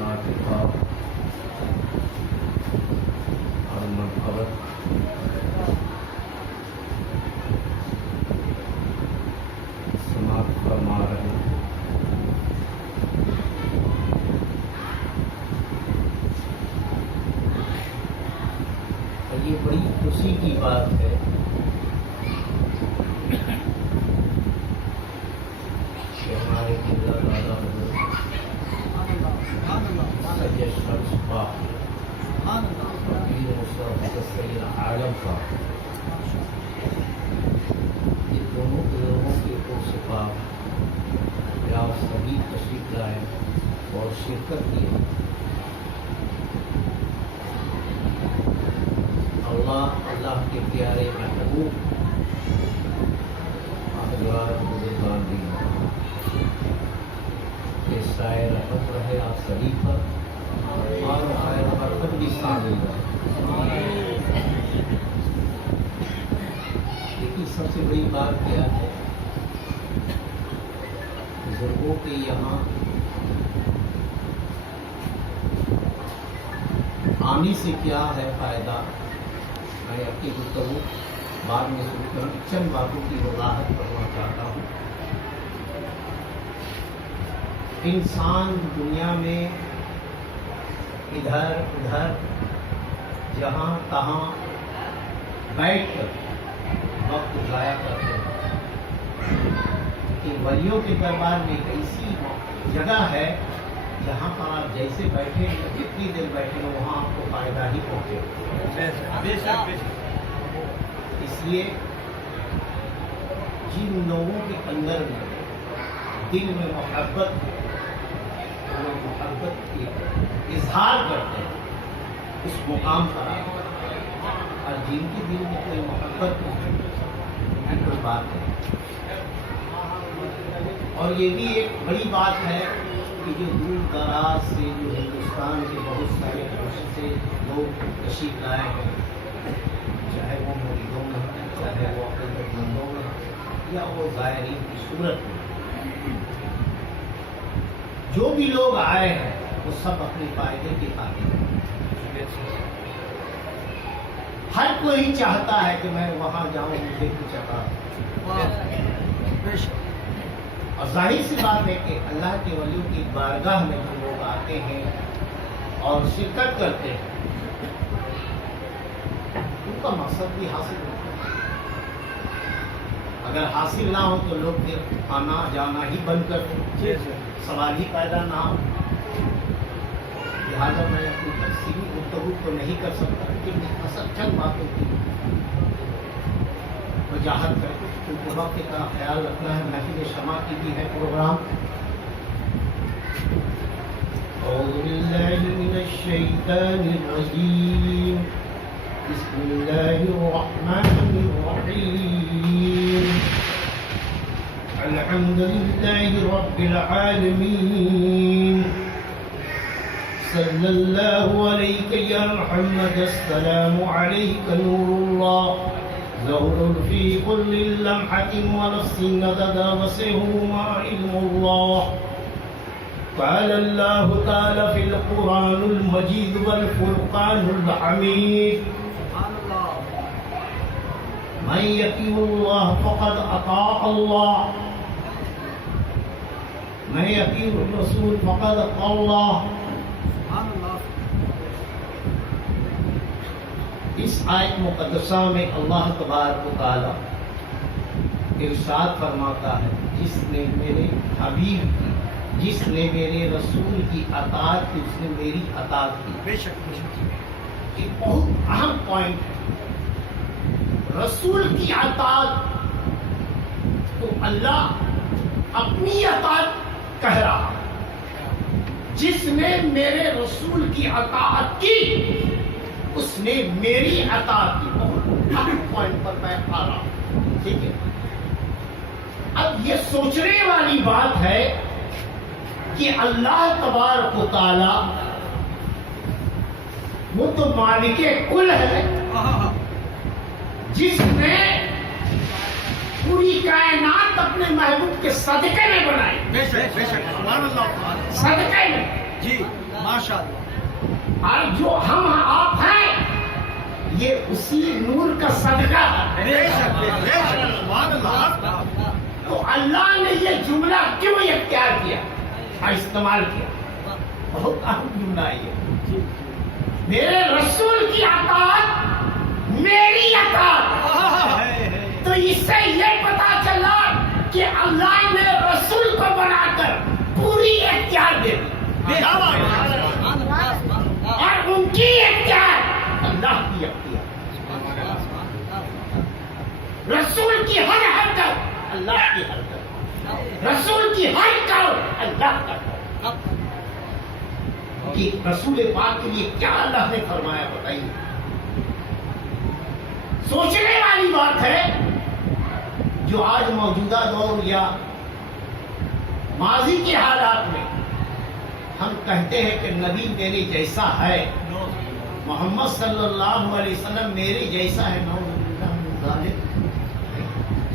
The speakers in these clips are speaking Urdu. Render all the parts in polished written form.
ناطقہ اور منقبت سماعت فرما رہے ہیں۔ اور یہ بڑی خوشی کی بات ہے کہ ہمارے قبلہ دادا حضرت سید شمس پاک پیر مصطفیٰ سید عالم صاحب یہ دونوں لوگوں کے اوپر سے پاک کہ آپ سبھی تشریف لائے اور شرکت کی۔ اللہ کے پیارے محبوب حضرات بزرگان دی کہ سائے رحمت رہے آپ سبھی پر اور خیر برکت بھی شامل رہے۔ لیکن سب سے بڑی بات کیا ہے، بزرگوں کے یہاں آنے سے کیا ہے فائدہ، میں اپنی گفتگو بعد میں شروع کروں، چند باتوں کی وضاحت کرنا چاہتا ہوں۔ انسان دنیا میں ادھر ادھر جہاں تہاں بیٹھ کر وقت ضائع کرتے ہیں کہ ولیوں کے دربار میں ایک ایسی جگہ ہے جہاں پر آپ جیسے بیٹھے جتنی دیر بیٹھے ہو وہاں آپ کو فائدہ ہی پہنچے۔ اس لیے جن لوگوں کے اندر میں دل میں محبت وہ محبت کی اظہار کرتے ہیں اس مقام پر آتے ہیں، اور جن کے دل میں کوئی محبت نہیں کوئی بات نہیں۔ اور یہ بھی ایک بڑی بات ہے کہ جو دور دراز سے جو ہندوستان کے بہت سارے عرصے سے لوگ تشریف لائے ہیں، چاہے وہ مریدوں میں ہیں، چاہے وہ عقیدت مندوں میں ہیں، یا وہ زائرین کی صورت میں، جو بھی لوگ آئے ہیں وہ سب اپنے فائدے کے خاطر ہیں۔ ہر کوئی چاہتا ہے کہ میں وہاں جاؤں، مجھے کچھ عطا۔ اور ظاہر سی بات ہے کہ اللہ کے ولیوں کی بارگاہ میں جو لوگ آتے ہیں اور شرکت کرتے ہیں ان کا مقصد بھی حاصل ہوتا ہے۔ اگر حاصل نہ ہو تو لوگ پھر آنا جانا ہی بند کر دیں، سوال ہی پیدا نہ ہو۔ لہٰذا میں اپنی تفصیلی گفتگو تو نہیں کر سکتا، لیکن اصل چند باتوں کی وجاہت کر کے کیونکہ وقت کا خیال رکھنا ہے۔ محفل شمع کی بھی ہے پروگرام۔ اعوذ باللہ من الشیطان الرجیم، بسم اللہ الرحمن الرحیم، الحمد للہ رب العالمین، صلی اللہ علیہ یا محمد، السلام علیک نور اللہ، ظهر في كل لمحة ونفس نضد وسعه ما علم الله. قال الله تعالى في القرآن المجيد والفرقان الحميد، من يطيع الله فقد أطاع الله، من يطيع الرسول فقد أطاع الله۔ اس آیت مقدسہ میں اللہ تبارک و تعالی ارشاد فرماتا ہے، جس نے میرے حبیب کی، جس نے میرے رسول کی اطاعت کی، اس نے میری اطاعت کی۔ بے شک یہ بہت اہم پوائنٹ ہے۔ رسول کی اطاعت تو اللہ اپنی اطاعت کہہ رہا ہے، جس نے میرے رسول کی اطاعت کی اس نے میری اطاعت کی۔ بہت اہم پوائنٹ پر میں آ رہا ہوں، ٹھیک ہے۔ اب یہ سوچنے والی بات ہے کہ اللہ تبارک و تعالی وہ تو مالک کل ہے، جس نے پوری کائنات اپنے محبوب کے صدقے میں بنائی، صدقے میں۔ جی ماشاء اللہ. اور جو ہم آپ ہیں یہ اسی نور کا صدقہ ہے. بے شک بے شک. سبحان اللہ. تو اللہ نے یہ جملہ کیوں اختیار کیا اور استعمال کیا؟ بہت اہم جملہ ہے یہ. میرے رسول کی اطاعت میری اطاعت. تو اس سے یہ پتا چلا کہ اللہ نے رسول کو بنا کر پوری اختیار دے دی اور ان کی اختیار اللہ کی اختیار. رسول کی ہر حرکت اللہ کی حرکت، رسول کی ہر قول اللہ کا قول. کہ رسول پاک کے لیے کیا اللہ نے فرمایا بتائیے. سوچنے والی بات ہے جو آج موجودہ دور یا ماضی کے حالات میں ہم کہتے ہیں کہ نبی میرے جیسا ہے، محمد صلی اللہ علیہ وسلم میرے جیسا ہے. نعوذ باللہ من ذالک.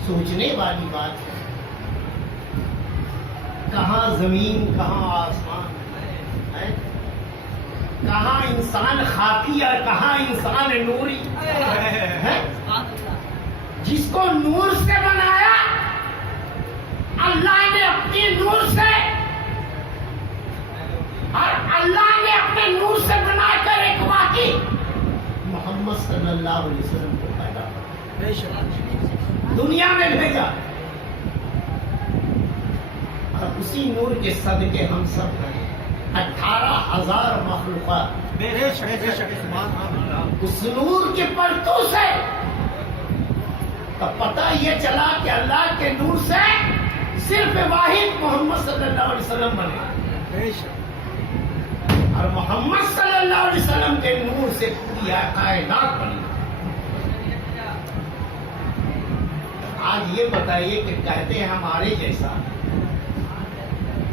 سوچنے والی بات ہے. کہاں زمین کہاں آسمان ہے، کہاں انسان خاکی اور کہاں انسان نوری ہے. جس کو نور سے بنایا اللہ نے اپنی نور سے، اور اللہ نے اپنے نور سے بنا کر ایک واقعی محمد صلی اللہ علیہ وسلم کو پیدا کیا، دنیا میں بھیجا. اور اسی نور کے صدقے ہم سب ہیں. 18,000 مخلوقات اس نور کے پرتو سے. تو پتہ یہ چلا کہ اللہ کے نور سے صرف واحد محمد صلی اللہ علیہ وسلم بنے، اور محمد صلی اللہ علیہ وسلم کے نور سے پوری کائنات بنی. آج یہ بتائیے کہ کہتے ہیں ہمارے جیسا،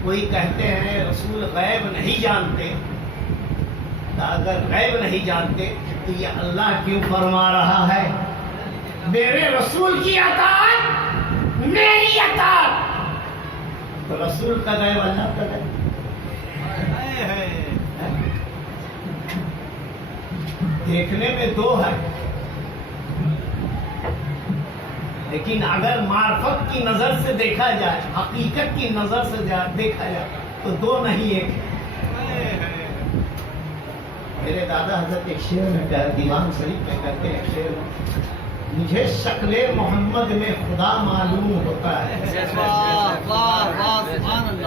کوئی کہتے ہیں رسول غیب نہیں جانتے. تو اگر غیب نہیں جانتے تو یہ اللہ کیوں فرما رہا ہے میرے رسول کی اطاعت میری اطاعت؟ تو رسول کا غیب اللہ کا غیب. دیکھنے میں دو ہے، لیکن اگر معرفت کی نظر سے دیکھا جائے، حقیقت کی نظر سے دیکھا جائے تو دو نہیں ایک. میرے دادا حضرت ایک شعر میں دیوان شریف میں کہتے ہیں، شعر میں مجھے شکل محمد میں خدا معلوم ہوتا ہے.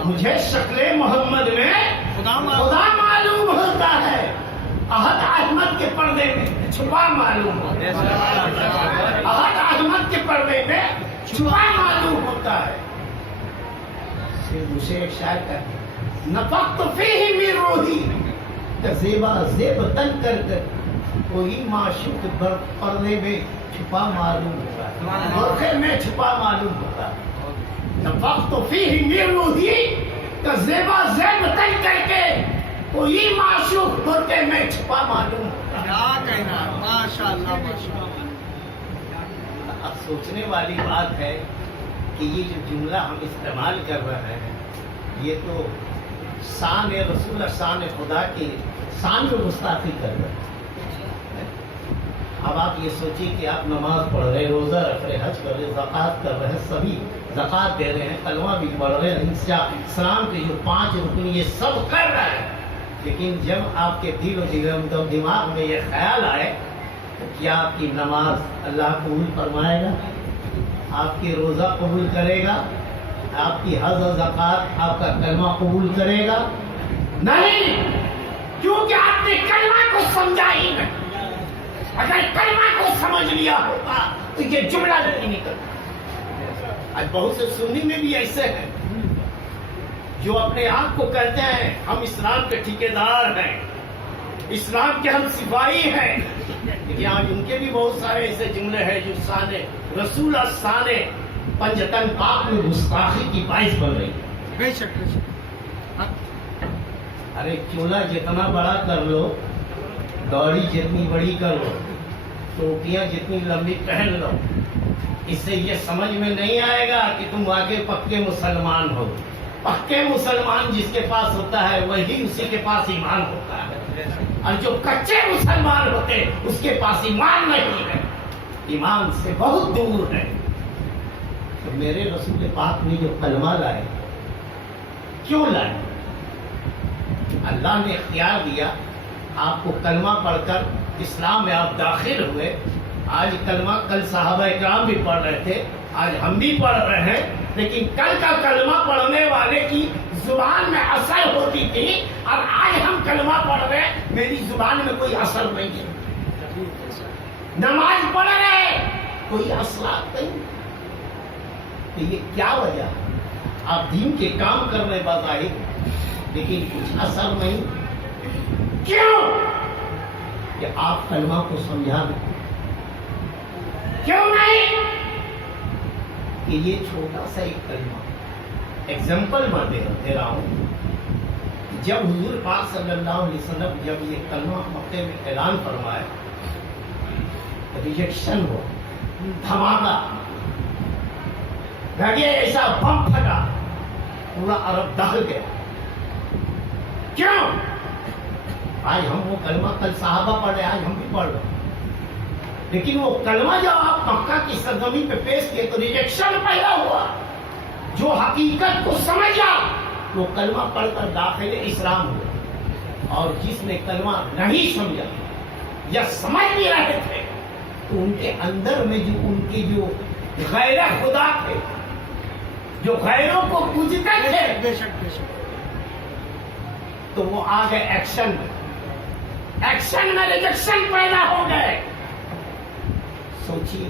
مجھے شکل محمد میں خدا معلوم ہوتا ہے. احد احمد کے پردے میں چھپا معلوم ہوتا ہے. احد احمد کے پردے میں چھپا معلوم ہوتا ہے. اسے ایک شاعر کہتے ہیں، نفخت فیہ من روحی کہ زیبا زیب تن کر کر کوئی معشوق پردے میں چھپا معلوم ہوتا ہے، برقعے میں چھپا معلوم ہوتا ہے. نفخت فیہ من روحی کہ زیبا زیب تن کر کے کوئی معشوق برقعے میں چھپا معلوم ہوتا ہے. اب سوچنے والی بات ہے کہ یہ جو جملہ ہم استعمال کر رہے ہیں یہ تو شان رسول اور شان خدا کی شان میں گستاخی کر رہے ہیں. اب آپ یہ سوچیے کہ آپ نماز پڑھ رہے، روزہ رکھ رہے، حج کر رہے، زکوٰۃ کر رہے ہیں، سبھی زکوٰۃ دے رہے ہیں، کلمہ بھی پڑھ رہے ہیں، اسلام کے جو 5 رکن یہ سب کر رہے ہیں. لیکن جب آپ کے دل و دماغ میں یہ خیال آئے تو کیا آپ کی نماز اللہ قبول فرمائے گا؟ آپ کی روزہ قبول کرے گا؟ آپ کی حج و زکوٰۃ، آپ کا کلمہ قبول کرے گا؟ نہیں، کیونکہ آپ نے کلمہ کو سمجھا ہی نہیں. اگر کلمہ کو سمجھ لیا ہوتا تو یہ جملہ نہیں نکلتا. آج بہت سے سنی میں بھی ایسے ہیں جو اپنے آپ کو کہتے ہیں ہم اسلام کے ٹھیکیدار ہیں، اسلام کے ہم سپاہی ہیں، لیکن آج ان کے بھی بہت سارے ایسے جملے ہیں جو شان رسول اور شان پنجتن پاک میں گستاخی کی باعث بن رہی ہے. بے شک بے شک. ارے چولہا جتنا بڑا کر لو، داڑھی جتنی بڑی کر لو، ٹوپیاں جتنی لمبی پہن لو، اس سے یہ سمجھ میں نہیں آئے گا کہ تم واقعی پکے مسلمان ہو. پکے مسلمان جس کے پاس ہوتا ہے وہی اسی کے پاس ایمان ہوتا ہے، اور جو کچے مسلمان ہوتے اس کے پاس ایمان نہیں ہے، ایمان سے بہت دور ہے۔ تو میرے رسول پاک نے جو کلمہ لائے، کیوں لائے؟ اللہ نے اختیار دیا آپ کو کلمہ پڑھ کر اسلام میں آپ داخل ہوئے۔ آج کلمہ کل صحابہ اکرام بھی پڑھ رہے تھے، آج ہم بھی پڑھ رہے ہیں، لیکن کل کا کلمہ پڑھنے والے کی زبان میں اثر ہوتی تھی، اور آج ہم کلمہ پڑھ رہے ہیں میری زبان میں کوئی اثر نہیں ہے۔ نماز پڑھ رہے ہیں کوئی اثرات نہیں۔ تو یہ کیا وجہ ہے؟ آپ دین کے کام کرنے بظاہر لیکن کچھ اثر نہیں۔ کیوں؟ کہ آپ کلمہ کو سمجھا نہیں۔ کیوں نہیں؟ کہ یہ چھوٹا سا ایک کلمہ، ایگزامپل میں دے رہا ہوں، جب حضور پاک صلی اللہ علیہ وسلم جب یہ کلمہ مکے میں اعلان فرمائے، ریجیکشن ہو، دھماکہ گھڑی ایسا بم پھٹا، پورا عرب دہل گیا۔ کیوں؟ آج ہم وہ کلمہ کل صحابہ پڑھ رہے، آج ہم بھی پڑھ رہے، لیکن وہ کلمہ جب آپ مکہ کی سرزمین پہ پیش کیے تو ریجیکشن پیدا ہوا۔ جو حقیقت کو سمجھا وہ کلمہ پڑھ کر داخل اسلام ہوا، اور جس نے کلمہ نہیں سمجھا یا سمجھ بھی رہے تھے تو ان کے اندر میں جو ان کے جو غیر خدا تھے، جو غیروں کو پوجتے تھے، بے شک بے شک، تو وہ آ گئے ایکشن میں، ایکشن میں ریجیکشن پیدا ہو گئے۔ سوچیے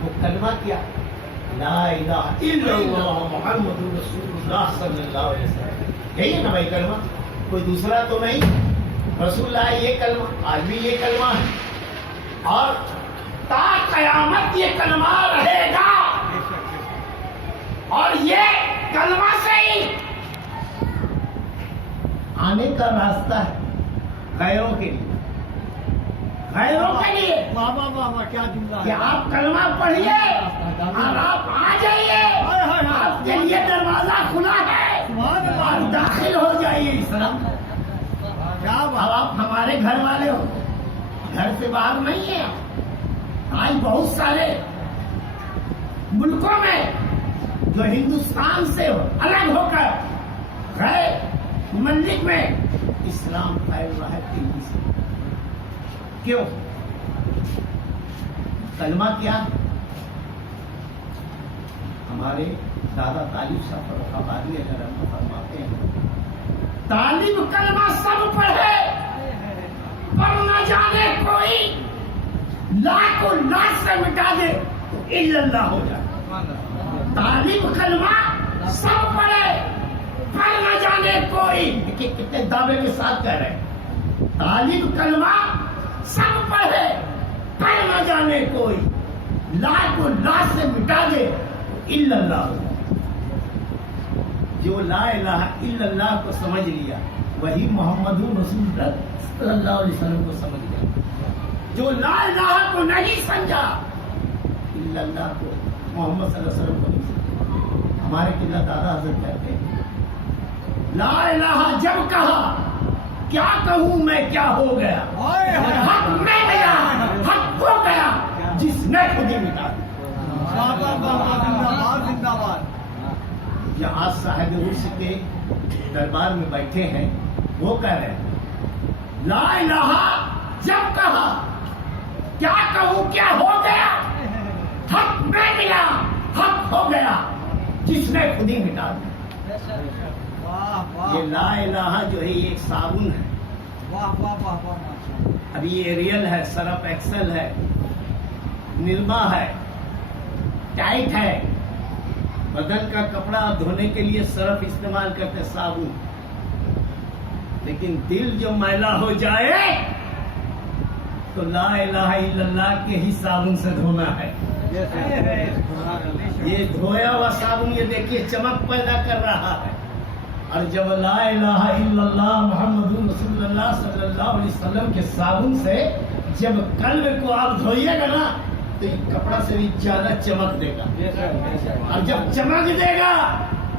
وہ کلمہ کیا؟ لا الہ الا اللہ محمد رسول اللہ صلی اللہ علیہ وسلم، یہی ہے نا بھائی کلمہ، کوئی دوسرا تو نہیں۔ رسول اللہ یہ کلمہ، آج بھی یہ کلمہ ہے، اور تا قیامت یہ کلمہ رہے گا، اور یہ کلمہ سے ہی آنے کا راستہ ہے غیروں کے لیے، غیروں کے لیے، واہ واہ واہ واہ، کیا جملہ کہ ہے! آپ کلمہ پڑھیے اور آپ آ جائیے، آپ کے لیے دروازہ کھلا ہے، سبحان اللہ، اور داخل ہو جائیے اسلام۔ کیا اب بات! آپ ہمارے گھر والے ہو، گھر سے باہر نہیں ہیں۔ آج بہت سارے ملکوں میں جو ہندوستان سے الگ ہو کر غیر مملک میں اسلام پھیل رہا ہے تیزی سے۔ کیوں؟ کلمہ کیا؟ ہمارے دادا طالب صاحب آبادی اگر ہم فرماتے ہیں، طالب کلمہ سب پڑھے پر نہ جانے کوئی لاکھ کو لاکھ سے مٹا دے تو الا اللہ ہو جائے۔ طالب کلمہ سب پڑھے پر نہ جانے کوئی، دیکھیے کتنے دعوے کے ساتھ کہہ رہے ہیں، طالب کلمہ سب پڑھے پر نہ جانے کوئی لاکھ کو لاکھ سے مٹا دے تو الا اللہ ہو جائے۔ جو لا الہ الا اللہ کو سمجھ لیا وہی محمد رسول اللہ صلی اللہ علیہ وسلم کو سمجھ گیا۔ جو لا الہ کو نہیں سمجھا الا اللہ کو، محمد صلی اللہ علیہ وسلم کو نہیں سمجھا۔ ہمارے قبلہ دادا حضرت کہتے ہیں لا الہ جب کہا کیا کہوں میں کیا ہو گیا، حق میں گیا حق ہو گیا جس نے خود ہی مٹا دیا۔ واہ واہ واہ واہ، زندہ باد زندہ باد! یہاں صاحب عرش کے دربار میں بیٹھے ہیں، وہ کہہ رہے ہیں لا الہ جب کہا کیا کہوں کیا ہو گیا، حق میں ملا حق ہو گیا جس نے خود ہی مٹا دیا۔ واہ واہ یہ لا الہ جو ہے یہ ایک صابن ہے، واہ واہ واہ واہ، ماشاءاللہ! ابھی یہ ایریل ہے، سرف ایکسل ہے، نرما ہے، ٹائٹ ہے، بدن کا کپڑا دھونے کے لیے سرف استعمال کرتے صابن، لیکن دل جو میلا ہو جائے تو لا الہ الا اللہ کے ہی صابن سے دھونا ہے۔ یہ دھویا ہوا صابن یہ دیکھیے چمک پیدا کر رہا ہے، اور جب لا الہ الا اللہ محمد رسول اللہ صلی اللہ علیہ وسلم کے صابن سے جب قلب کو آپ دھوئیے گا نا تو یہ کپڑا سے بھی زیادہ چمک دے گا، اور جب چمک دے گا